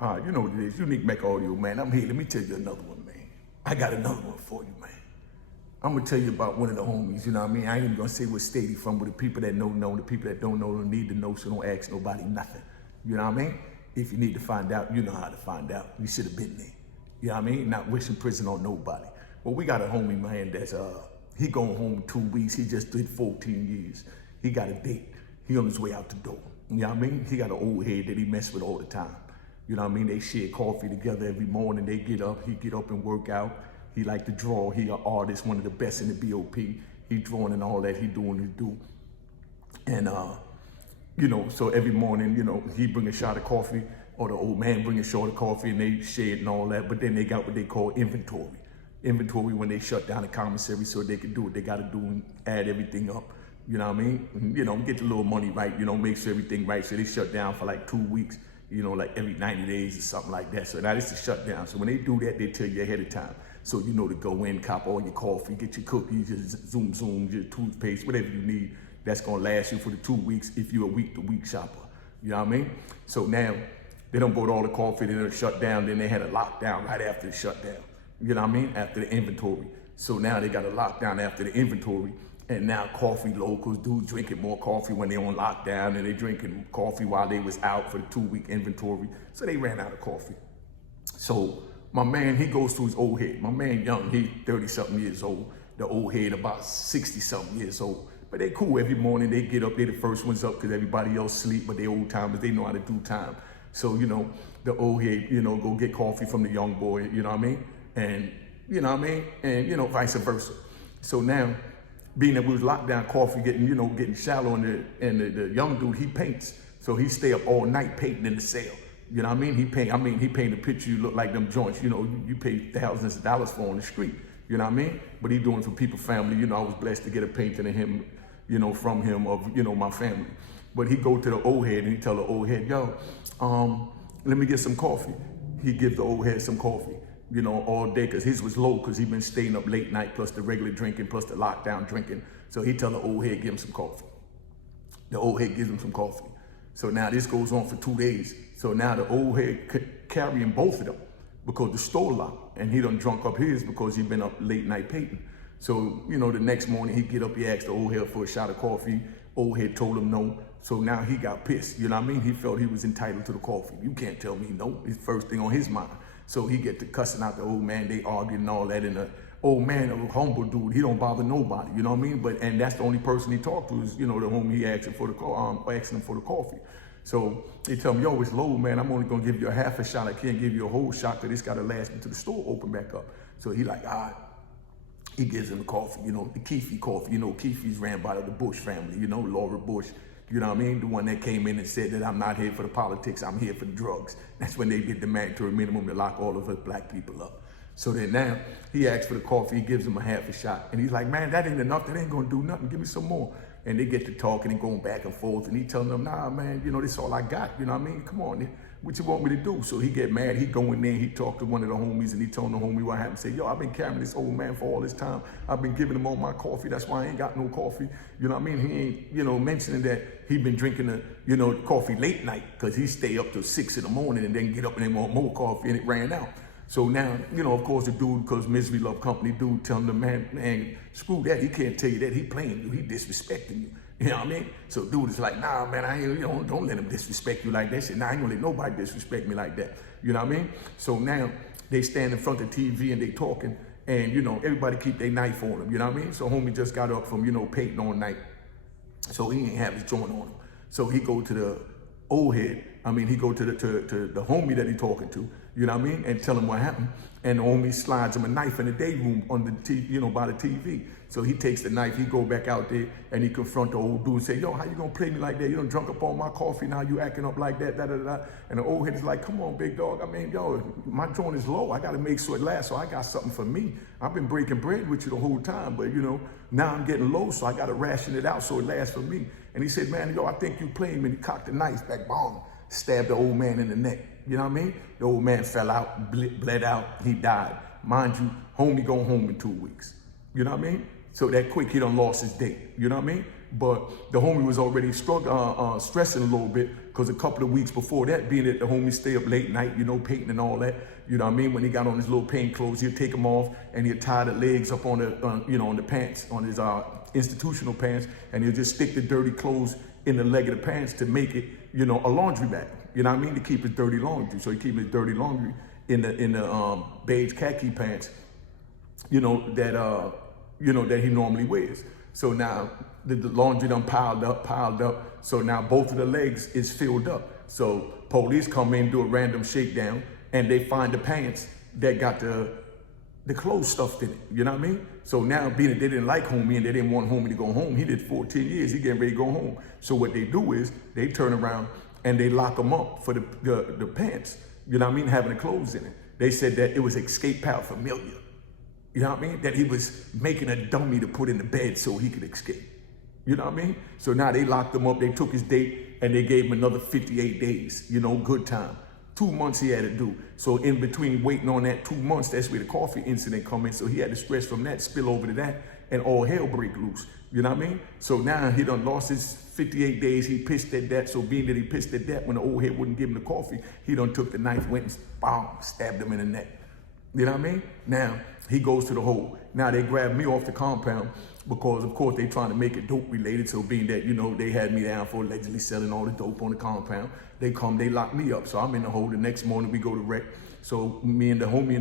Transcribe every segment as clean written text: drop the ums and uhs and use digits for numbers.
You know what it is. Unique Mecca Audio, man. I'm here. Let me tell you another one, man. I got another one for you, man. I'm gonna tell you about one of the homies, you know what I mean? I ain't even gonna say what state he from, but the people that know, the people that don't know don't need to know, so don't ask nobody nothing. You know what I mean? If you need to find out, you know how to find out. You should have been there. You know what I mean? Not wishing prison on nobody. But we got a homie, man, that's he going home in 2 weeks. He just did 14 years. He got a date. He on his way out the door. You know what I mean? He got an old head that he mess with all the time. You know what I mean? They share coffee together every morning. They get up, he get up and work out. He like to draw. He an artist, one of the best in the BOP. He drawing and all that. He doing his do. And you know, so every morning, you know, he bring a shot of coffee, or the old man bring a shot of coffee, and they share it and all that. But then they got what they call inventory. Inventory when they shut down the commissary, so they can do what they got to do and add everything up. You know what I mean? And, you know, get the little money right. You know, make sure everything right. So they shut down for like 2 weeks. You know, like every 90 days or something like that. So now this is shut down. So when they do that, they tell you ahead of time. So you know to go in, cop all your coffee, get your cookies, your zoom, your toothpaste, whatever you need. That's gonna last you for the 2 weeks if you're a week-to-week shopper. You know what I mean? So now they don't bought all the coffee, they done shut down, then they had a lockdown right after the shutdown. You know what I mean? After the inventory. So now they got a lockdown after the inventory. And now coffee locals, dudes drinking more coffee when they on lockdown, and they drinking coffee while they was out for the 2 week inventory. So they ran out of coffee. So my man, he goes to his old head. My man young, he 30 something years old. The old head about 60 something years old. But they cool. Every morning they get up, they the first ones up because everybody else sleep, but they old timers, they know how to do time. So, you know, the old head, you know, go get coffee from the young boy, you know what I mean? And, you know what I mean? And, you know, vice versa. So now, being that we was locked down, coffee getting shallow, and the young dude, he paints. So he stay up all night painting in the cell. You know what I mean? He paint a picture, you look like them joints, you know, you pay thousands of dollars for on the street. You know what I mean? But he doing it for people, family. You know, I was blessed to get a painting of him, you know, from him, of, you know, my family. But he go to the old head and he tell the old head, yo, let me get some coffee. He gives the old head some coffee, you know, all day, because his was low, because he been staying up late night, plus the regular drinking, plus the lockdown drinking. So he tell the old head, give him some coffee. The old head gives him some coffee. So now this goes on for 2 days. So now the old head carrying both of them because the store locked, and he done drunk up his because he been up late night painting. So, you know, the next morning he get up, he asked the old head for a shot of coffee. Old head told him no. So now he got pissed, you know what I mean? He felt he was entitled to the coffee. You can't tell me no. It's first thing on his mind. So he get to cussing out the old man, they arguing and all that, and the old man, a humble dude, he don't bother nobody, you know what I mean? And that's the only person he talked to is, you know, the homie he asking for asking him for the coffee. So they tell him, yo, it's low, man. I'm only gonna give you a half a shot. I can't give you a whole shot because it's gotta last me till the store open back up. So he like, all right. He gives him the coffee, you know, the Keefe coffee. You know, Keefe's ran by the Bush family, you know, Laura Bush. You know what I mean? The one that came in and said that I'm not here for the politics, I'm here for the drugs. That's when they did the mandatory minimum to lock all of us black people up. So then now he asks for the coffee, he gives him a half a shot. And he's like, man, that ain't enough, that ain't gonna do nothing, give me some more. And they get to talking and going back and forth, and he telling them, nah, man, you know, this all I got, you know what I mean? Come on, what you want me to do? So he get mad, he go in there, he talked to one of the homies, and he told the homie what happened. Say, yo, I've been carrying this old man for all this time. I've been giving him all my coffee, that's why I ain't got no coffee. You know what I mean? He ain't, you know, mentioning that he been drinking the, you know, coffee late night, because he stay up till 6 in the morning and then get up and then want more coffee, and it ran out. So now, you know, of course, the dude, because misery love company, dude telling the man, screw that, he can't tell you that, he playing you, he disrespecting you. You know what I mean? So dude is like, nah, man, I ain't, you know, don't let him disrespect you like that. Shit, nah, I ain't gonna let nobody disrespect me like that. You know what I mean? So now they stand in front of the TV and they talking, and, you know, everybody keep their knife on them. You know what I mean? So homie just got up from, you know, painting all night. So he ain't have his joint on him. So he go to the old head. He go to the homie that he talking to, you know what I mean? And tell him what happened. And the homie slides him a knife in the day room on the TV, you know, by the TV. So he takes the knife, he go back out there and he confront the old dude and say, yo, how you gonna play me like that? You done drunk up all my coffee, now you acting up like that, da da da. And the old head is like, come on, big dog. Yo, my joint is low. I gotta make sure it lasts, so I got something for me. I've been breaking bread with you the whole time, but you know, now I'm getting low, so I gotta ration it out so it lasts for me. And he said, man, yo, I think you playing me. And he cocked the knife back, boom, stabbed the old man in the neck. You know what I mean? The old man fell out, bled out, he died. Mind you, homie go home in 2 weeks. You know what I mean? So that quick, he done lost his date. You know what I mean? But the homie was already stressing a little bit because a couple of weeks before that, being that the homies stay up late night, you know, painting and all that, you know what I mean? When he got on his little paint clothes, he'd take them off and he'd tie the legs up on the, you know, on the pants, on his institutional pants, and he'll just stick the dirty clothes in the leg of the pants to make it, you know, a laundry bag. You know what I mean? To keep his dirty laundry. So he keep his dirty laundry in the beige khaki pants, you know, that he normally wears. So now the laundry done piled up. So now both of the legs is filled up. So police come in, do a random shakedown, and they find the pants that got the clothes stuffed in it. You know what I mean? So now being that they didn't like homie and they didn't want homie to go home, he did 14 years, he getting ready to go home. So what they do is they turn around and they lock him up for the pants, you know what I mean, having the clothes in it. They said that it was escape paraphernalia. You know what I mean? That he was making a dummy to put in the bed so he could escape. You know what I mean? So now they locked him up, they took his date, and they gave him another 58 days, you know, good time. 2 months he had to do. So in between waiting on that 2 months, that's where the coffee incident come in. So he had to stress from that, spill over to that, and all hell break loose. You know what I mean? So now he done lost his 58 days. He pissed at that. So being that he pissed at that, when the old head wouldn't give him the coffee, he done took the knife, went and stabbed him in the neck. You know what I mean? Now he goes to the hole. Now they grabbed me off the compound because, of course, they trying to make it dope related. So being that, you know, they had me down for allegedly selling all the dope on the compound. They come, they lock me up. So I'm in the hole. The next morning we go to rec. So me and the homie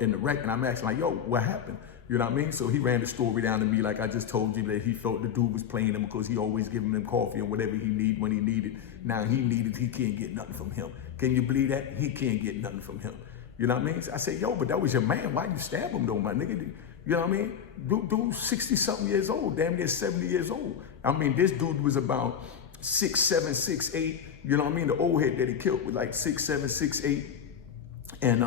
in the rec, and I'm asking like, yo, what happened? You know what I mean? So he ran the story down to me like I just told you, that he felt the dude was playing him because he always giving him coffee and whatever he need when he needed. Now he needed, he can't get nothing from him. Can you believe that? He can't get nothing from him. You know what I mean? So I said, yo, but that was your man. Why you stab him though, my nigga? You know what I mean? Dude 60-something years old, damn near 70 years old. I mean, this dude was about 6'7", 6'8". You know what I mean? The old head that he killed was like 6'7", 6'8". And,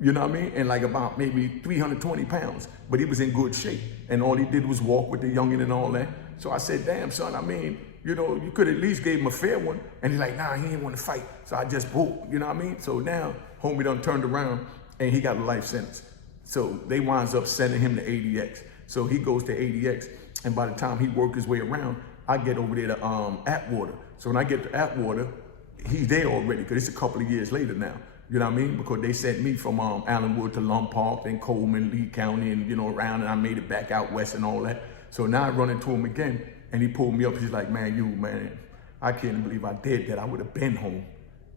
you know what I mean? And like about maybe 320 pounds, but he was in good shape. And all he did was walk with the youngin' and all that. So I said, damn, son, I mean, you know, you could at least gave him a fair one. And he's like, nah, he didn't want to fight. So I just whoop, you know what I mean? So now, homie done turned around and he got a life sentence. So they winds up sending him to ADX. So he goes to ADX, and by the time he worked his way around, I get over there to Atwater. So when I get to Atwater, he's there already, because it's a couple of years later now. You know what I mean? Because they sent me from Allenwood to Lum Park, then Coleman, Lee County, and, you know, around, and I made it back out west and all that. So now I run into him again, and he pulled me up. He's like, man, I can't believe I did that. I would have been home.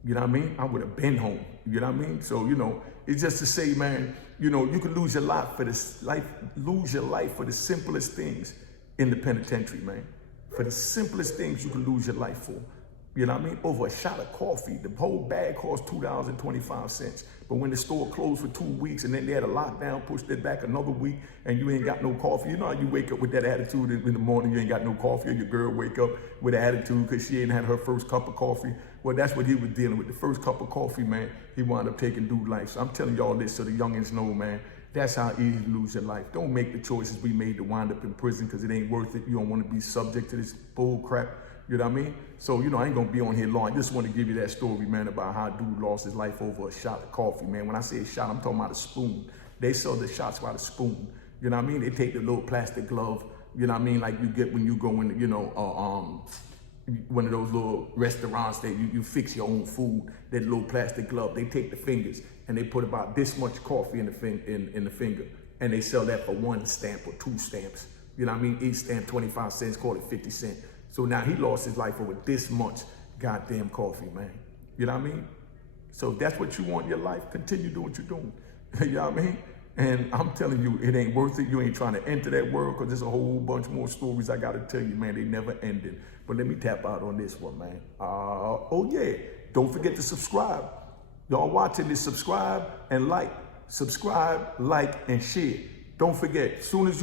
You know what I mean? I would have been home. You know what I mean? So, you know, it's just to say, man, you know, you can lose your life for the simplest things in the penitentiary, man. For the simplest things you can lose your life for. You know what I mean? Over a shot of coffee. The whole bag cost $2.25. But when the store closed for 2 weeks and then they had a lockdown, pushed it back another week, and you ain't got no coffee. You know how you wake up with that attitude in the morning, you ain't got no coffee, or your girl wake up with an attitude because she ain't had her first cup of coffee. Well, that's what he was dealing with. The first cup of coffee, man, he wound up taking dude life. So I'm telling y'all this so the youngins know, man, that's how easy to lose your life. Don't make the choices we made to wind up in prison because it ain't worth it. You don't want to be subject to this bull crap. You know what I mean? So, you know, I ain't gonna be on here long. I just want to give you that story, man, about how a dude lost his life over a shot of coffee, man. When I say a shot, I'm talking about a spoon. They sell the shots by the spoon. You know what I mean? They take the little plastic glove, you know what I mean, like you get when you go in, you know, one of those little restaurants that you fix your own food, that little plastic glove. They take the fingers and they put about this much coffee in the finger, and they sell that for 1 stamp or 2 stamps. You know what I mean? Each stamp 25 cents, call it 50 cents. So now he lost his life over this much goddamn coffee, man. You know what I mean? So if that's what you want in your life, continue doing what you're doing. You know what I mean? And I'm telling you, it ain't worth it. You ain't trying to enter that world, because there's a whole bunch more stories I got to tell you, man. They never ended. But let me tap out on this one, man. Oh, yeah. Don't forget to subscribe. Y'all watching this, subscribe and like. Subscribe, like, and share. Don't forget, soon as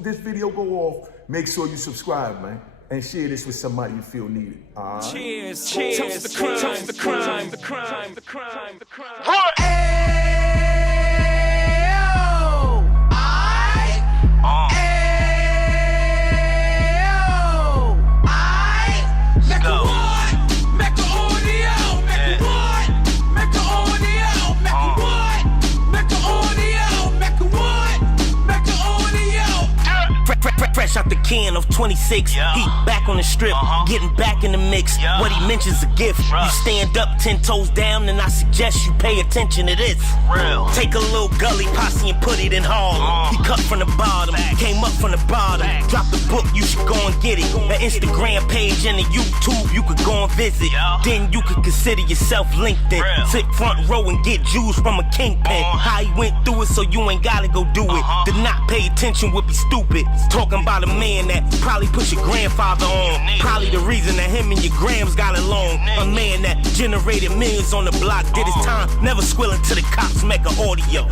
this video go off, make sure you subscribe, man. And share this with somebody you feel needed. Cheers, cheers, toast the crime, toast the crime, the crime, the crime, the crime. Fresh out the can of 26, he back on the strip, getting back in the mix. What he mentions a gift. You stand up 10 toes down, and I suggest you pay attention to this. Take a little gully posse and put it in Harlem. He cut from the bottom, came up from the bottom. Dropped the book, you should go and get it. The Instagram page and the YouTube, you could go and visit. Then you could consider yourself LinkedIn. Sit front row and get Jews from a kingpin. How he went through it, so you ain't gotta go do it. To not pay attention would be stupid. Talking about a man that probably put your grandfather on. Probably the reason that him and your grams got along. A man that generated millions on the block, did his time, never squilling to the cops, Mecca audio.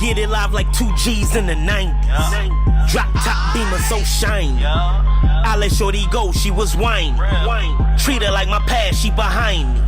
Get it live like 2 G's in the 90s. Drop top beamer so shiny. I let shorty go, she was whining. Treat her like my past, she behind me.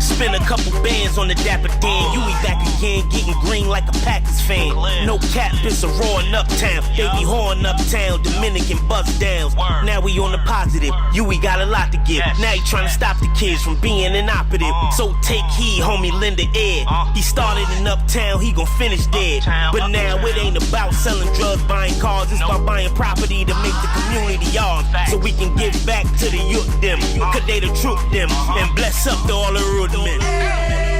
Spin a couple bands on the Dapper Dan. You be back again, getting green like a Packers fan. No cap, it's a roaring uptown. They be whoring uptown, Dominican bust downs. Now we on the positive, we got a lot to give. Now he trying to stop the kids from being inoperative. So take heed, homie, lend a ear. He started in uptown, he gon' finish dead. But now it ain't about selling drugs, buying cars. It's about buying property to make the community yours. So we can give back to the youth them. Cause they the truth them. And bless up to all the root men.